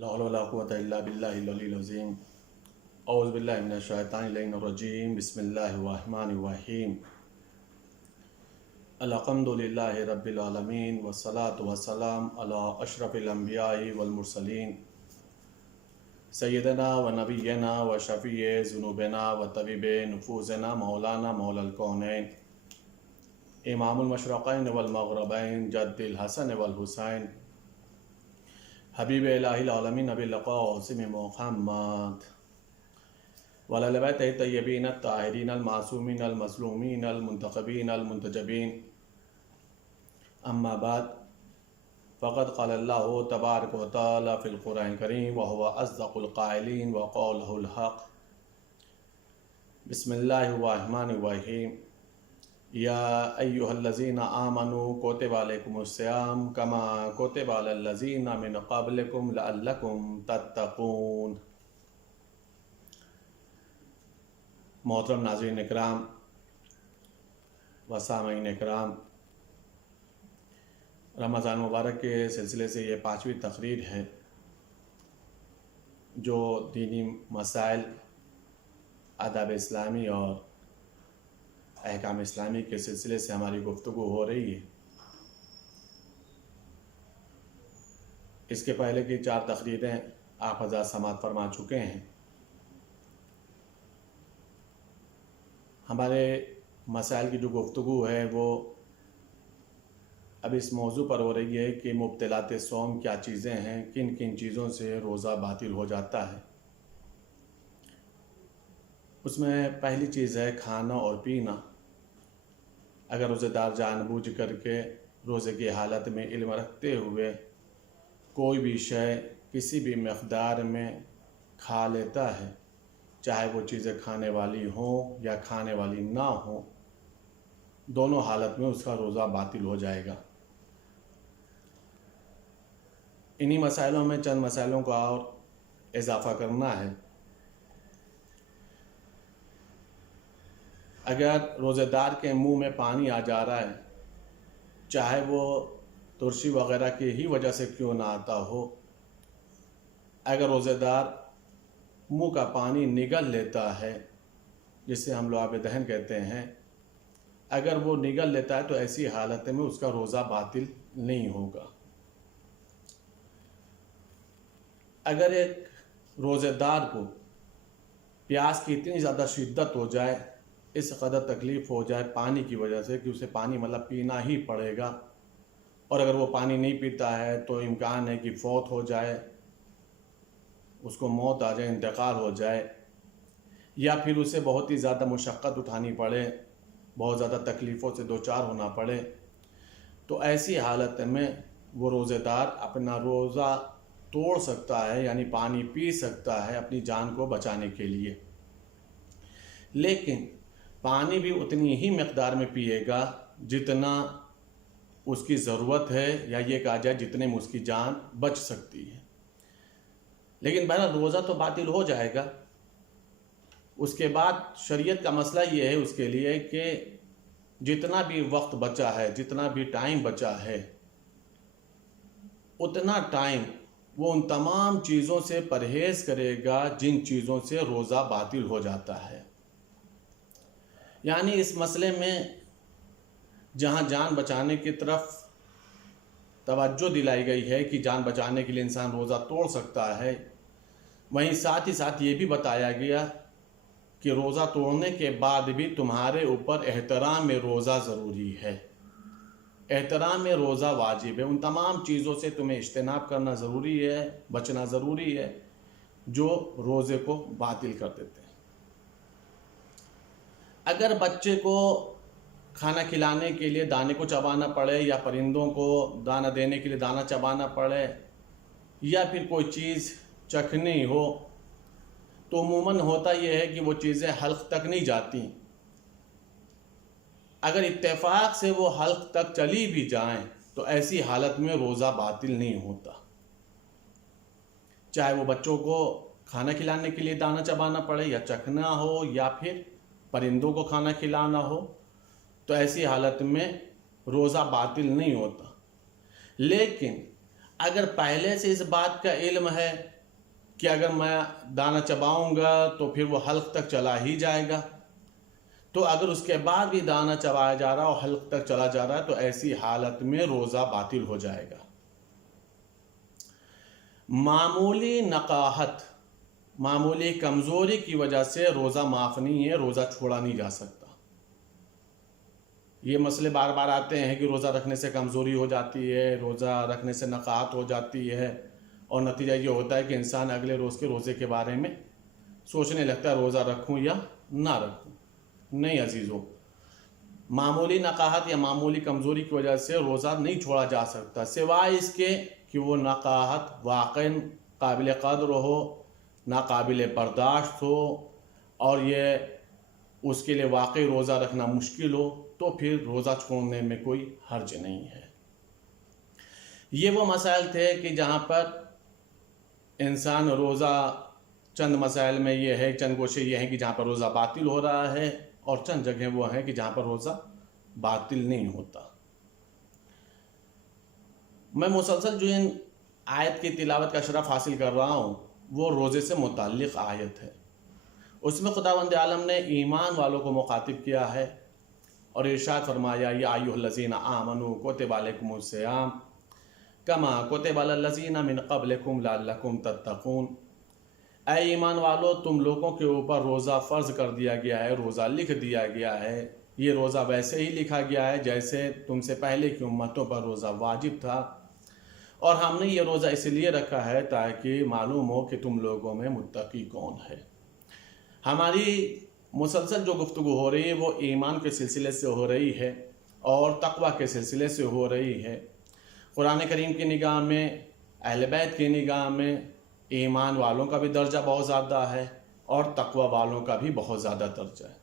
لا حول ولا قوة إلا بالله العلي العظيم أعوذ بالله من الشيطان الرجيم بسم الله الرحمن الرحيم الحمد لله رب العالمين والصلاة والسلام على أشرف الأنبياء والمرسلين سيدنا ونبينا وشفيع ذنوبنا وطبيب نفوسنا مولانا مولا الكونين امام المشرقين والمغربين جد الحسن والحسين حبیب الہی العالمین نبی القاسم محمد وعلی بیتہ الطیبین الطاہرین المعصومین المظلومین المنتخبین المنتجبین اما بعد فقد قال اللہ تبارک و تعالی فی القرآن الکریم وهو اصدق القائلین وقولہ الحق بسم اللہ الرحمن الرحیم یا ایہا الذین آمنوا کتب علیکم الصیام کما کتب علی الذین من قبلکم لعلکم تتقون۔ محترم ناظرین اکرام و سامعین اکرام، رمضان مبارک کے سلسلے سے یہ 5ویں تقریر ہے جو دینی مسائل، آداب اسلامی اور احکام اسلامی کے سلسلے سے ہماری گفتگو ہو رہی ہے۔ اس کے پہلے کی 4 تقریریں آپ حضرات سماعت فرما چکے ہیں۔ ہمارے مسائل کی جو گفتگو ہے وہ اب اس موضوع پر ہو رہی ہے کہ مبطلات صوم کیا چیزیں ہیں، کن کن چیزوں سے روزہ باطل ہو جاتا ہے۔ اس میں پہلی چیز ہے کھانا اور پینا۔ اگر روزہ دار جان بوجھ کر کے روزے کی حالت میں علم رکھتے ہوئے کوئی بھی شے کسی بھی مقدار میں کھا لیتا ہے، چاہے وہ چیزیں کھانے والی ہوں یا کھانے والی نہ ہوں، دونوں حالت میں اس کا روزہ باطل ہو جائے گا۔ انہی مسائلوں میں چند مسائلوں کو اور اضافہ کرنا ہے۔ اگر روزہ دار کے منہ میں پانی آ جا رہا ہے، چاہے وہ ترشی وغیرہ کی ہی وجہ سے کیوں نہ آتا ہو، اگر روزہ دار منہ کا پانی نگل لیتا ہے، جسے ہم لعاب دہن کہتے ہیں، اگر وہ نگل لیتا ہے تو ایسی حالت میں اس کا روزہ باطل نہیں ہوگا۔ اگر ایک روزہ دار کو پیاس کی اتنی زیادہ شدت ہو جائے، اس قدر تکلیف ہو جائے پانی کی وجہ سے کہ اسے پانی پینا ہی پڑے گا، اور اگر وہ پانی نہیں پیتا ہے تو امکان ہے کہ فوت ہو جائے، اس کو موت آ جائے، انتقال ہو جائے، یا پھر اسے بہت ہی زیادہ مشقت اٹھانی پڑے، بہت زیادہ تکلیفوں سے دوچار ہونا پڑے، تو ایسی حالت میں وہ روزہ دار اپنا روزہ توڑ سکتا ہے، یعنی پانی پی سکتا ہے اپنی جان کو بچانے کے لیے۔ لیکن پانی بھی اتنی ہی مقدار میں پیے گا جتنا اس کی ضرورت ہے، یا یہ کہا جائے جتنے میں اس کی جان بچ سکتی ہے۔ لیکن بہرحال روزہ تو باطل ہو جائے گا۔ اس کے بعد شریعت کا مسئلہ یہ ہے اس کے لیے کہ جتنا بھی وقت بچا ہے، جتنا بھی ٹائم بچا ہے، اتنا ٹائم وہ ان تمام چیزوں سے پرہیز کرے گا جن چیزوں سے روزہ باطل ہو جاتا ہے۔ یعنی اس مسئلے میں جہاں جان بچانے کی طرف توجہ دلائی گئی ہے کہ جان بچانے کے لیے انسان روزہ توڑ سکتا ہے، وہیں ساتھ ہی ساتھ یہ بھی بتایا گیا کہ روزہ توڑنے کے بعد بھی تمہارے اوپر احترام روزہ ضروری ہے، احترام روزہ واجب ہے۔ ان تمام چیزوں سے تمہیں اجتناب کرنا ضروری ہے، بچنا ضروری ہے جو روزے کو باطل کر دیتے ہیں۔ اگر بچے کو کھانا کھلانے کے لیے دانے کو چبانا پڑے، یا پرندوں کو دانہ دینے کے لیے دانہ چبانا پڑے، یا پھر کوئی چیز چکھنی ہو، تو عموماً ہوتا یہ ہے کہ وہ چیزیں حلق تک نہیں جاتی۔ اگر اتفاق سے وہ حلق تک چلی بھی جائیں تو ایسی حالت میں روزہ باطل نہیں ہوتا۔ چاہے وہ بچوں کو کھانا کھلانے کے لیے دانہ چبانا پڑے، یا چکھنا ہو، یا پھر پرندوں کو کھانا کھلانا ہو، تو ایسی حالت میں روزہ باطل نہیں ہوتا۔ لیکن اگر پہلے سے اس بات کا علم ہے کہ اگر میں دانہ چباؤں گا تو پھر وہ حلق تک چلا ہی جائے گا، تو اگر اس کے بعد بھی دانہ چبایا جا رہا اور حلق تک چلا جا رہا ہے تو ایسی حالت میں روزہ باطل ہو جائے گا۔ معمولی نقاہت، معمولی کمزوری کی وجہ سے روزہ معاف نہیں ہے، روزہ چھوڑا نہیں جا سکتا۔ یہ مسئلے بار بار آتے ہیں کہ روزہ رکھنے سے کمزوری ہو جاتی ہے، روزہ رکھنے سے نقاہت ہو جاتی ہے، اور نتیجہ یہ ہوتا ہے کہ انسان اگلے روز کے روزے کے بارے میں سوچنے لگتا ہے روزہ رکھوں یا نہ رکھوں۔ نہیں عزیزو، معمولی نقاہت یا معمولی کمزوری کی وجہ سے روزہ نہیں چھوڑا جا سکتا، سوائے اس کے کہ وہ نقاہت واقعاً قابل قدر ہو، ناقابل برداشت ہو، اور یہ اس کے لیے واقعی روزہ رکھنا مشکل ہو، تو پھر روزہ چھوڑنے میں کوئی حرج نہیں ہے۔ یہ وہ مسائل تھے کہ جہاں پر انسان روزہ، چند مسائل میں یہ ہے، چند گوشے یہ ہیں کہ جہاں پر روزہ باطل ہو رہا ہے، اور چند جگہیں وہ ہیں کہ جہاں پر روزہ باطل نہیں ہوتا۔ میں مسلسل جو ان آیت کی تلاوت کا شرف حاصل کر رہا ہوں وہ روزے سے متعلق آیت ہے۔ اس میں خداوند عالم نے ایمان والوں کو مخاطب کیا ہے اور ارشاد فرمایا، یا ایھا الذین آمنوا کتب علیکم الصیام کما کتب علی الذین من قبلکم لعلکم تتقون۔ اے ایمان والو، تم لوگوں کے اوپر روزہ فرض کر دیا گیا ہے، روزہ لکھ دیا گیا ہے۔ یہ روزہ ویسے ہی لکھا گیا ہے جیسے تم سے پہلے کی امتوں پر روزہ واجب تھا، اور ہم نے یہ روزہ اس لیے رکھا ہے تاکہ معلوم ہو کہ تم لوگوں میں متقی کون ہے۔ ہماری مسلسل جو گفتگو ہو رہی ہے وہ ایمان کے سلسلے سے ہو رہی ہے اور تقوی کے سلسلے سے ہو رہی ہے۔ قرآن کریم کی نگاہ میں، اہل بیت کی نگاہ میں ایمان والوں کا بھی درجہ بہت زیادہ ہے اور تقوی والوں کا بھی بہت زیادہ درجہ ہے۔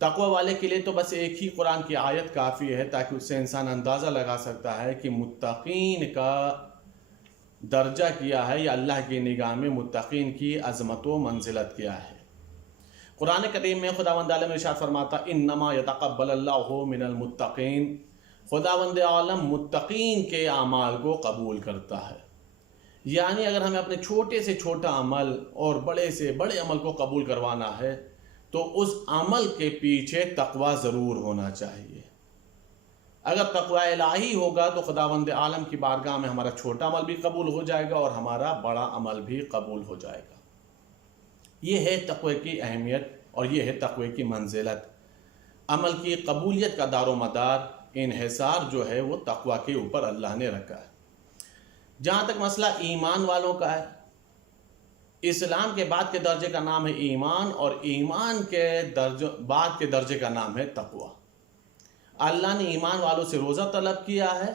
تقوی والے کے لیے تو بس ایک ہی قرآن کی آیت کافی ہے تاکہ اس سے انسان اندازہ لگا سکتا ہے کہ متقین کا درجہ کیا ہے، یا اللہ کی نگاہ میں متقین کی عظمت و منزلت کیا ہے۔ قرآن کریم میں خداوند عالم ارشاد فرماتا، انما یتقبل اللہ من المتقین، خداوند عالم متقین کے اعمال کو قبول کرتا ہے۔ یعنی اگر ہمیں اپنے چھوٹے سے چھوٹا عمل اور بڑے سے بڑے عمل کو قبول کروانا ہے تو اس عمل کے پیچھے تقوی ضرور ہونا چاہیے۔ اگر تقوی الہی ہوگا تو خداوند عالم کی بارگاہ میں ہمارا چھوٹا عمل بھی قبول ہو جائے گا اور ہمارا بڑا عمل بھی قبول ہو جائے گا۔ یہ ہے تقوی کی اہمیت اور یہ ہے تقوی کی منزلت۔ عمل کی قبولیت کا دار و مدار، انحصار جو ہے وہ تقوی کے اوپر اللہ نے رکھا ہے۔ جہاں تک مسئلہ ایمان والوں کا ہے، اسلام کے بعد کے درجے کا نام ہے ایمان، اور ایمان کے بعد کے درجے کا نام ہے تقوی۔ اللہ نے ایمان والوں سے روزہ طلب کیا ہے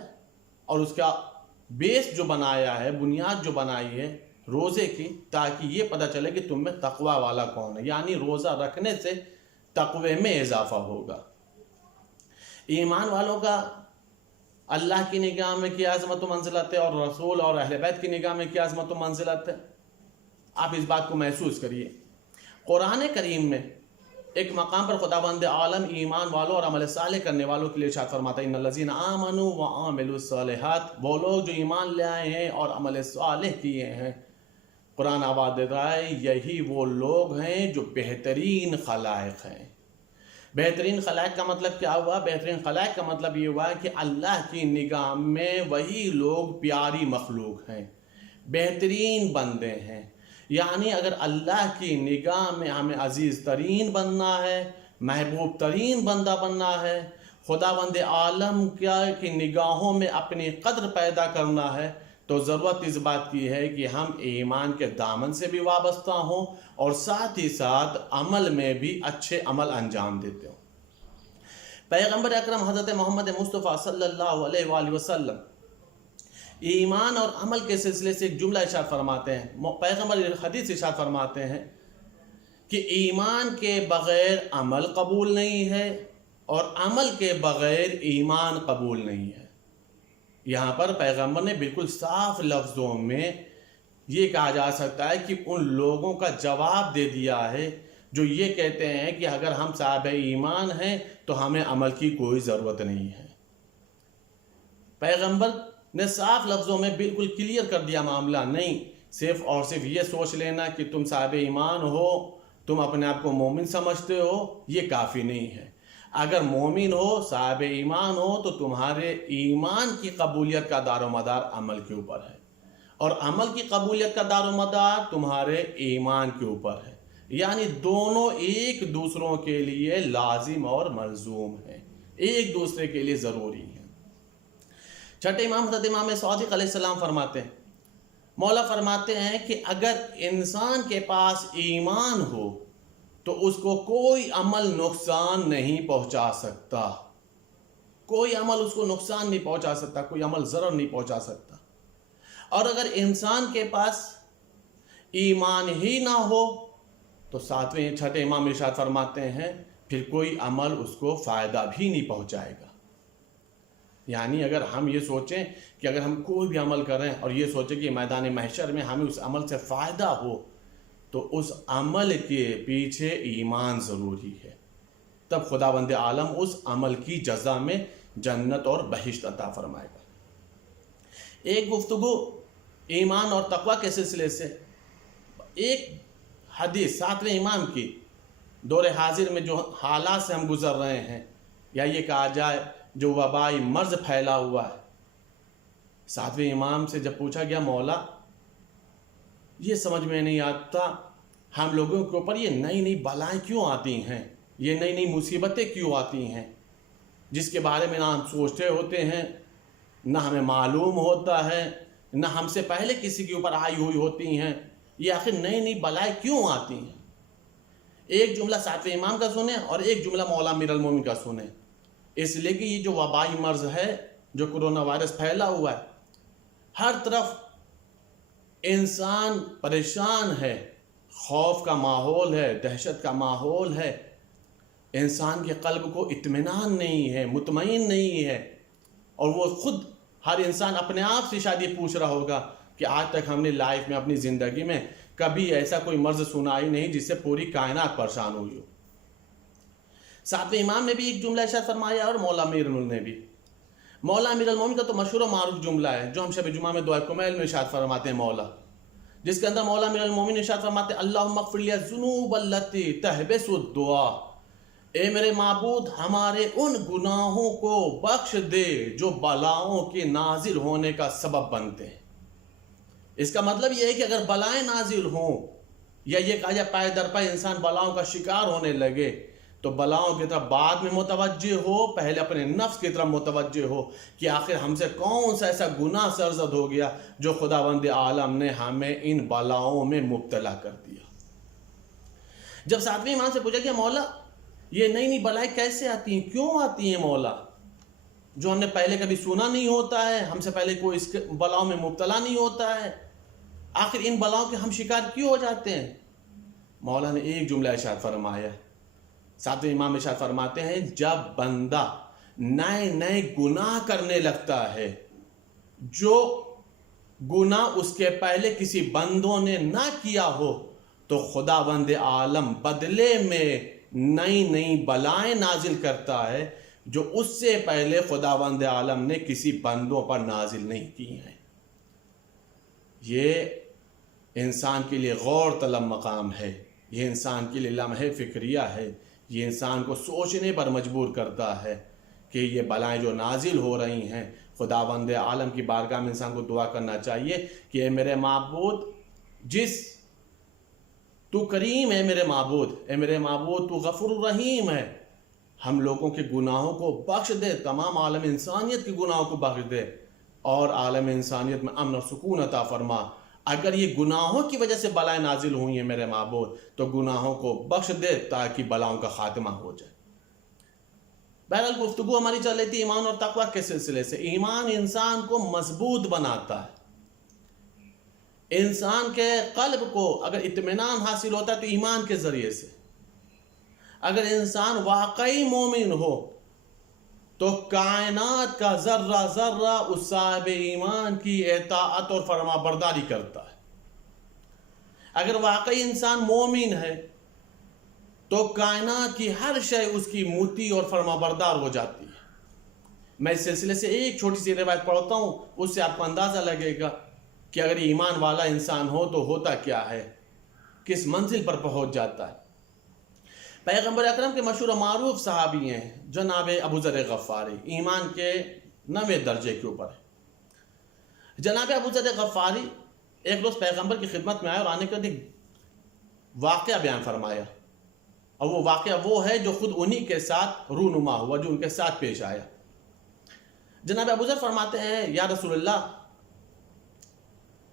اور اس کا بیس جو بنایا ہے، بنیاد جو بنائی ہے روزے کی، تاکہ یہ پتہ چلے کہ تم میں تقوی والا کون ہے، یعنی روزہ رکھنے سے تقوی میں اضافہ ہوگا۔ ایمان والوں کا اللہ کی نگاہ میں کیا عظمت و منزلت ہے اور رسول اور اہل بیت کی نگاہ میں کیا عظمت و منزلت ہے، آپ اس بات کو محسوس کریے۔ قرآن کریم میں ایک مقام پر خداوند عالم ایمان والوں اور عمل صالح کرنے والوں کے لیے ارشاد فرماتا ہے، ان الذین آمنوا وعملوا الصالحات، وہ لوگ جو ایمان لے آئے ہیں اور عمل صالح کیے ہیں۔ قرآن آواز دیتا ہے یہی وہ لوگ ہیں جو بہترین خلائق ہیں۔ بہترین خلائق کا مطلب کیا ہوا؟ بہترین خلائق کا مطلب یہ ہوا کہ اللہ کی نگاہ میں وہی لوگ پیاری مخلوق ہیں، بہترین بندے ہیں۔ یعنی اگر اللہ کی نگاہ میں ہمیں عزیز ترین بننا ہے، محبوب ترین بندہ بننا ہے، خداوند عالم کی نگاہوں میں اپنی قدر پیدا کرنا ہے، تو ضرورت اس بات کی ہے کہ ہم ایمان کے دامن سے بھی وابستہ ہوں اور ساتھ ہی ساتھ عمل میں بھی اچھے عمل انجام دیتے ہوں۔ پیغمبر اکرم حضرت محمد مصطفیٰ صلی اللہ علیہ وآلہ وسلم ایمان اور عمل کے سلسلے سے ایک جملہ ارشاد فرماتے ہیں۔ پیغمبر حدیث ارشاد فرماتے ہیں کہ ایمان کے بغیر عمل قبول نہیں ہے اور عمل کے بغیر ایمان قبول نہیں ہے۔ یہاں پر پیغمبر نے بالکل صاف لفظوں میں یہ کہا جا سکتا ہے کہ ان لوگوں کا جواب دے دیا ہے جو یہ کہتے ہیں کہ اگر ہم صاحب ایمان ہیں تو ہمیں عمل کی کوئی ضرورت نہیں ہے۔ پیغمبر نے صاف لفظوں میں بالکل کلیئر کر دیا معاملہ، نہیں صرف اور صرف یہ سوچ لینا کہ تم صاحب ایمان ہو، تم اپنے آپ کو مومن سمجھتے ہو، یہ کافی نہیں ہے۔ اگر مومن ہو، صاحب ایمان ہو، تو تمہارے ایمان کی قبولیت کا دار و مدار عمل کے اوپر ہے، اور عمل کی قبولیت کا دار و مدار تمہارے ایمان کے اوپر ہے، یعنی دونوں ایک دوسروں کے لیے لازم اور ملزوم ہیں، ایک دوسرے کے لیے ضروری ہیں۔ چھٹے امام حضرت امام صادق علیہ السلام فرماتے ہیں، مولا فرماتے ہیں کہ اگر انسان کے پاس ایمان ہو تو اس کو کوئی عمل نقصان نہیں پہنچا سکتا، کوئی عمل اس کو نقصان نہیں پہنچا سکتا، کوئی عمل ضرر نہیں پہنچا سکتا۔ اور اگر انسان کے پاس ایمان ہی نہ ہو تو ساتویں چھٹے امام ارشاد فرماتے ہیں پھر کوئی عمل اس کو فائدہ بھی نہیں پہنچائے گا۔ یعنی اگر ہم یہ سوچیں کہ اگر ہم کوئی بھی عمل کریں اور یہ سوچیں کہ میدان محشر میں ہمیں اس عمل سے فائدہ ہو، تو اس عمل کے پیچھے ایمان ضروری ہے، تب خداوند عالم اس عمل کی جزا میں جنت اور بہشت عطا فرمائے گا۔ ایک گفتگو ایمان اور تقوی کے سلسلے سے، ایک حدیث ساتویں امام کی، دور حاضر میں جو حالات سے ہم گزر رہے ہیں، یا یہ کہا جائے جو وبائی مرض پھیلا ہوا ہے، ساتویں امام سے جب پوچھا گیا مولا یہ سمجھ میں نہیں آتا ہم لوگوں کے اوپر یہ نئی نئی بلائیں کیوں آتی ہیں، یہ نئی نئی مصیبتیں کیوں آتی ہیں، جس کے بارے میں نہ ہم سوچتے ہوتے ہیں، نہ ہمیں معلوم ہوتا ہے، نہ ہم سے پہلے کسی کے اوپر آئی ہوئی ہوتی ہیں، یہ آخر نئی نئی بلائیں کیوں آتی ہیں؟ ایک جملہ ساتویں امام کا سنیں اور ایک جملہ مولا امیر المومنین کا سنیں، اس لیے کہ یہ جو وبائی مرض ہے، جو کرونا وائرس پھیلا ہوا ہے، ہر طرف انسان پریشان ہے، خوف کا ماحول ہے، دہشت کا ماحول ہے، انسان کے قلب کو اطمینان نہیں ہے، مطمئن نہیں ہے، اور وہ خود ہر انسان اپنے آپ سے شاید یہ پوچھ رہا ہوگا کہ آج تک ہم نے لائف میں اپنی زندگی میں کبھی ایسا کوئی مرض سنا ہی نہیں جس سے پوری کائنات پریشان ہوئی ہو۔ ساتویں امام نے بھی ایک جملہ ارشاد فرمایا اور مولا امیر المومنین نے بھی۔ مولا امیر المومنین کا تو مشہور و معروف جملہ ہے جو ہم شب جمعہ میں دعائے کمیل میں ارشاد فرماتے ہیں مولا، جس کے اندر مولا امیر المومنین ارشاد فرماتے ہیں اللہم اغفر لی الذنوب التی تحبس الدعاء، اے میرے معبود ہمارے ان گناہوں کو بخش دے جو بلاؤں کے نازل ہونے کا سبب بنتے ہیں۔ اس کا مطلب یہ ہے کہ اگر بلائیں نازل ہوں، یا یہ کہا جائے پائے در پائے انسان بلاؤں کا شکار ہونے لگے، تو بلاؤں کی طرف بعد میں متوجہ ہو، پہلے اپنے نفس کی طرف متوجہ ہو کہ آخر ہم سے کون سا ایسا گناہ سرزد ہو گیا جو خداوند عالم نے ہمیں ان بلاؤں میں مبتلا کر دیا۔ جب ساتویں امام سے پوچھا کہ مولا یہ نئی نئی بلائیں کیسے آتی ہیں، کیوں آتی ہیں مولا، جو ہم نے پہلے کبھی سنا نہیں ہوتا ہے، ہم سے پہلے کوئی اس بلاؤں میں مبتلا نہیں ہوتا ہے، آخر ان بلاؤں کے ہم شکار کیوں ہو جاتے ہیں؟ مولا نے ایک جملہ ارشاد فرمایا، ساتویں امام ارشاد فرماتے ہیں جب بندہ نئے نئے گناہ کرنے لگتا ہے جو گناہ اس کے پہلے کسی بندوں نے نہ کیا ہو، تو خداوند عالم بدلے میں نئی نئی بلائیں نازل کرتا ہے جو اس سے پہلے خداوند عالم نے کسی بندوں پر نازل نہیں کی ہیں۔ یہ انسان کے لیے غور طلب مقام ہے، یہ انسان کے لیے لمحہ فکریہ ہے، یہ انسان کو سوچنے پر مجبور کرتا ہے کہ یہ بلائیں جو نازل ہو رہی ہیں، خداوند عالم کی بارگاہ میں انسان کو دعا کرنا چاہیے کہ اے میرے معبود، تو کریم ہے میرے معبود، اے میرے معبود تو غفور الرحیم ہے، ہم لوگوں کے گناہوں کو بخش دے، تمام عالم انسانیت کے گناہوں کو بخش دے، اور عالم انسانیت میں امن اور سکون عطا فرما۔ اگر یہ گناہوں کی وجہ سے بلائیں نازل ہوئی ہیں میرے معبود، تو گناہوں کو بخش دے تاکہ بلاؤں کا خاتمہ ہو جائے۔ بہرحال گفتگو ہماری چل رہی تھی ایمان اور تقوی کے سلسلے سے۔ ایمان انسان کو مضبوط بناتا ہے، انسان کے قلب کو اگر اطمینان حاصل ہوتا ہے تو ایمان کے ذریعے سے۔ اگر انسان واقعی مومن ہو تو کائنات کا ذرہ ذرہ اس صاحب ایمان کی اطاعت اور فرما برداری کرتا ہے۔ اگر واقعی انسان مومن ہے تو کائنات کی ہر شے اس کی مطیع اور فرما بردار ہو جاتی ہے۔ میں اس سلسلے سے ایک چھوٹی سی روایت پڑھتا ہوں، اس سے آپ کو اندازہ لگے گا کہ اگر ایمان والا انسان ہو تو ہوتا کیا ہے، کس منزل پر پہنچ جاتا ہے۔ پیغمبر اکرم کے مشہور و معروف صحابی ہیں جناب ابو ذر غفاری، ایمان کے 9ویں درجے کے اوپر ہے۔ جناب ابو ذر غفاری ایک روز پیغمبر کی خدمت میں آئے اور آنے کے بعد ایک واقعہ بیان فرمایا، اور وہ واقعہ وہ ہے جو خود انہی کے ساتھ رونما ہوا، جو ان کے ساتھ پیش آیا۔ جناب ابو ذر فرماتے ہیں، یا رسول اللہ،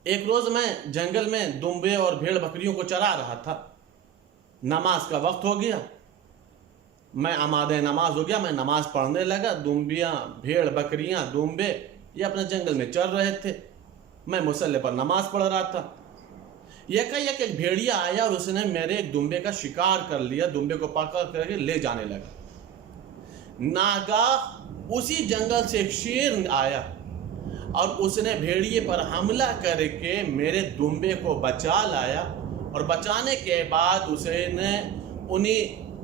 ایک روز میں جنگل میں دمبے اور بھیڑ بکریوں کو چرا رہا تھا، نماز کا وقت ہو گیا، میں آمادہ نماز ہو گیا، میں نماز پڑھنے لگا، دمبیاں، بھیڑ بکریاں، دمبے یہ اپنے جنگل میں چر رہے تھے، میں مصلی پر نماز پڑھ رہا تھا۔ یکایک ایک بھیڑیا آیا اور اس نے میرے ایک دمبے کا شکار کر لیا، دمبے کو پکڑ کر کے لے جانے لگا۔ ناگاہ اسی جنگل سے ایک شیر آیا اور اس نے بھیڑیے پر حملہ کر کے میرے دمبے کو بچا لایا، اور بچانے کے بعد اسے نے انہی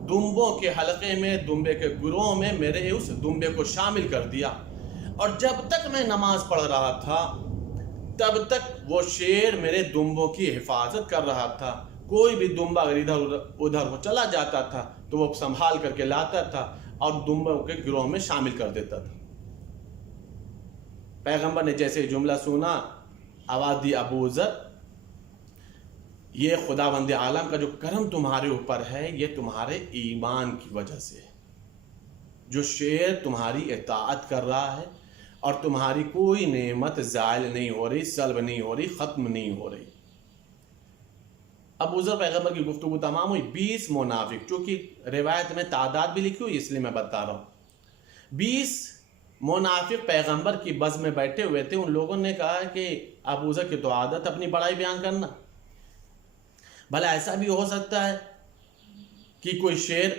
دمبوں کے حلقے میں، دمبے کے گروہ میں میرے اس دمبے کو شامل کر دیا، اور جب تک میں نماز پڑھ رہا تھا تب تک وہ شیر میرے دمبوں کی حفاظت کر رہا تھا۔ کوئی بھی دمبا اگر ادھر ادھر چلا جاتا تھا تو وہ سنبھال کر کے لاتا تھا اور دمبوں کے گروہ میں شامل کر دیتا تھا۔ پیغمبر نے جیسے جملہ سنا، آواز دی، ابو ذر، یہ خداوند عالم کا جو کرم تمہارے اوپر ہے یہ تمہارے ایمان کی وجہ سے ہے۔ جو شیر تمہاری اطاعت کر رہا ہے اور تمہاری کوئی نعمت زائل نہیں ہو رہی، سلب نہیں ہو رہی، ختم نہیں ہو رہی۔ ابو ذر پیغمبر کی گفتگو تمام ہوئی، 20 منافق، چونکہ روایت میں تعداد بھی لکھی ہوئی اس لیے میں بتا رہا ہوں، 20 منافق پیغمبر کی بز میں بیٹھے ہوئے تھے۔ ان لوگوں نے کہا کہ ابو ذر کی تو عادت اپنی بڑائی بیان کرنا، بھلا ایسا بھی ہو سکتا ہے کہ کوئی شیر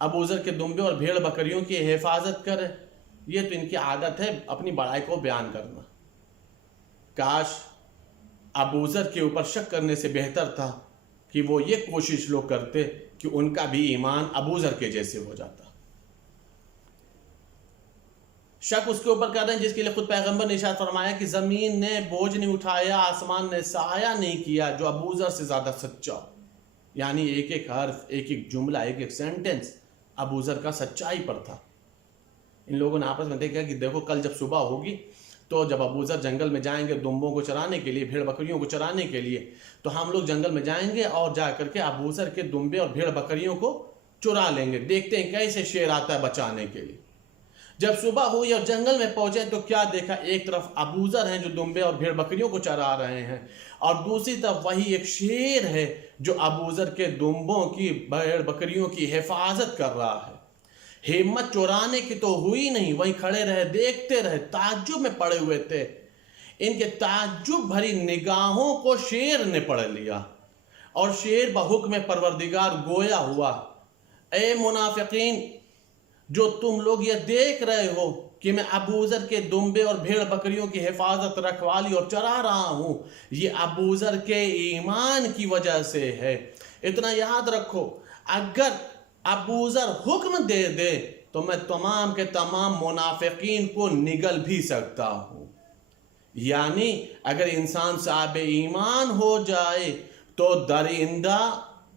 ابو ذر کے دمبے اور بھیڑ بکریوں کی حفاظت کرے؟ یہ تو ان کی عادت ہے اپنی بڑائی کو بیان کرنا۔ کاش ابو ذر کے اوپر شک کرنے سے بہتر تھا کہ وہ یہ کوشش لوگ کرتے کہ ان کا بھی ایمان ابو ذر کے جیسے ہو جاتا۔ شک اس کے اوپر کر رہے ہیں جس کے لیے خود پیغمبر نے ارشاد فرمایا کہ زمین نے بوجھ نہیں اٹھایا، آسمان نے سایہ نہیں کیا جو ابو ذر سے زیادہ سچا ہو۔ یعنی ایک ایک حرف، ایک ایک جملہ، ایک ایک سینٹنس ابو ذر کا سچائی پر تھا۔ ان لوگوں نے آپس میں دیکھا کہ دیکھو کل جب صبح ہوگی تو جب ابو ذر جنگل میں جائیں گے دمبوں کو چرانے کے لیے، بھیڑ بکریوں کو چرانے کے لیے، تو ہم لوگ جنگل میں جائیں گے اور جا کر کے ابو ذر کے دمبے اور بھیڑ بکریوں کو چرا لیں گے، دیکھتے ہیں کیسے شیر آتا ہے بچانے کے لیے۔ جب صبح ہوئی اور جنگل میں پہنچے تو کیا دیکھا، ایک طرف ابو ذر ہیں جو دمبے اور بھیڑ بکریوں کو چرا رہے ہیں، اور دوسری طرف وہی ایک شیر ہے جو ابو ذر کے دمبوں کی، بھیڑ بکریوں کی حفاظت کر رہا ہے۔ ہمت چورانے کی تو ہوئی نہیں، وہیں کھڑے رہے، دیکھتے رہے، تعجب میں پڑے ہوئے تھے۔ ان کے تعجب بھری نگاہوں کو شیر نے پڑھ لیا، اور شیر بحکم پروردگار گویا ہوا، اے منافقین، جو تم لوگ یہ دیکھ رہے ہو کہ میں ابو ذر کے دمبے اور بھیڑ بکریوں کی حفاظت، رکھوالی اور چرا رہا ہوں، یہ ابو ذر کے ایمان کی وجہ سے ہے۔ اتنا یاد رکھو، اگر ابو ذر حکم دے دے تو میں تمام کے تمام منافقین کو نگل بھی سکتا ہوں۔ یعنی اگر انسان صاحب ایمان ہو جائے تو درئندہ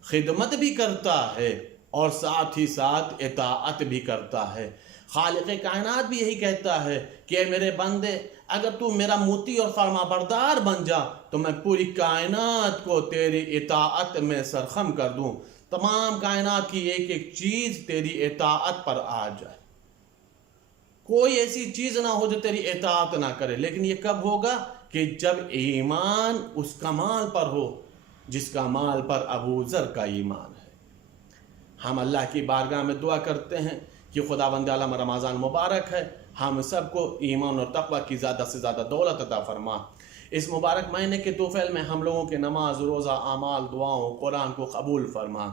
خدمت بھی کرتا ہے اور ساتھ ہی ساتھ اطاعت بھی کرتا ہے۔ خالق کائنات بھی یہی کہتا ہے کہ اے میرے بندے، اگر تو میرا مطیع اور فرما بردار بن جا تو میں پوری کائنات کو تیری اطاعت میں سرخم کر دوں، تمام کائنات کی ایک ایک چیز تیری اطاعت پر آ جائے، کوئی ایسی چیز نہ ہو جو تیری اطاعت نہ کرے۔ لیکن یہ کب ہوگا؟ کہ جب ایمان اس کمال پر ہو جس کمال پر ابو ذر کا ایمان ہے۔ ہم اللہ کی بارگاہ میں دعا کرتے ہیں کہ خداوند عالم رمضان مبارک ہے، ہم سب کو ایمان اور تقوی کی زیادہ سے زیادہ دولت عطا فرما۔ اس مبارک مہینے کے طوفیل میں ہم لوگوں کے نماز، روزہ، اعمال، دعاؤں، قرآن کو قبول فرما،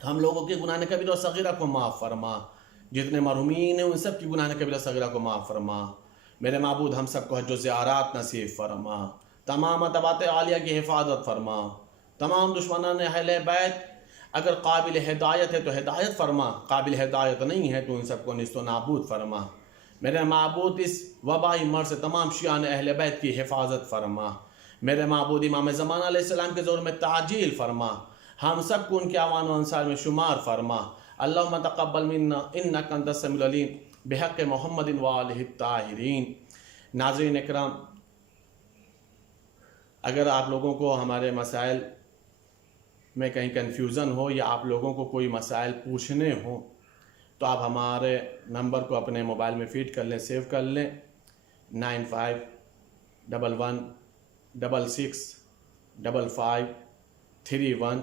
ہم لوگوں کے گناہ کبیرہ و صغیرہ کو معاف فرما، جتنے مرحومین ہیں ان سب کی گناہ کبیرہ و صغیرہ کو معاف فرما۔ میرے معبود ہم سب کو حج و زیارات نصیب فرما، تمام اتباعات عالیہ کی حفاظت فرما، تمام دشمنان اہل بیت اگر قابل ہدایت ہے تو ہدایت فرما، قابل ہدایت نہیں ہے تو ان سب کو نیست و نابود فرما۔ میرے معبود اس وبائی مرض سے تمام شیعان اہل بیت کی حفاظت فرما، میرے معبود امام زمان علیہ السلام کے ظہور میں تعجیل فرما، ہم سب کو ان کے اعوان و انصار میں شمار فرما۔ اللہم تقبل منا انک انت السمیع العلیم بحق محمد وآلہ الطاہرین۔ ناظرین اکرام، اگر آپ لوگوں کو ہمارے مسائل میں کہیں کنفیوژن ہو یا آپ لوگوں کو کوئی مسائل پوچھنے ہوں تو آپ ہمارے نمبر کو اپنے موبائل میں فیڈ کر لیں، سیو کر لیں، 9511665531۔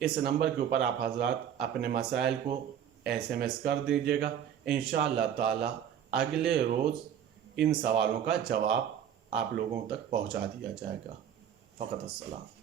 اس نمبر کے اوپر آپ حضرات اپنے مسائل کو SMS کر دیجیے گا، انشاءاللہ تعالی اگلے روز ان سوالوں کا جواب آپ لوگوں تک پہنچا دیا جائے گا۔ فقط السلام۔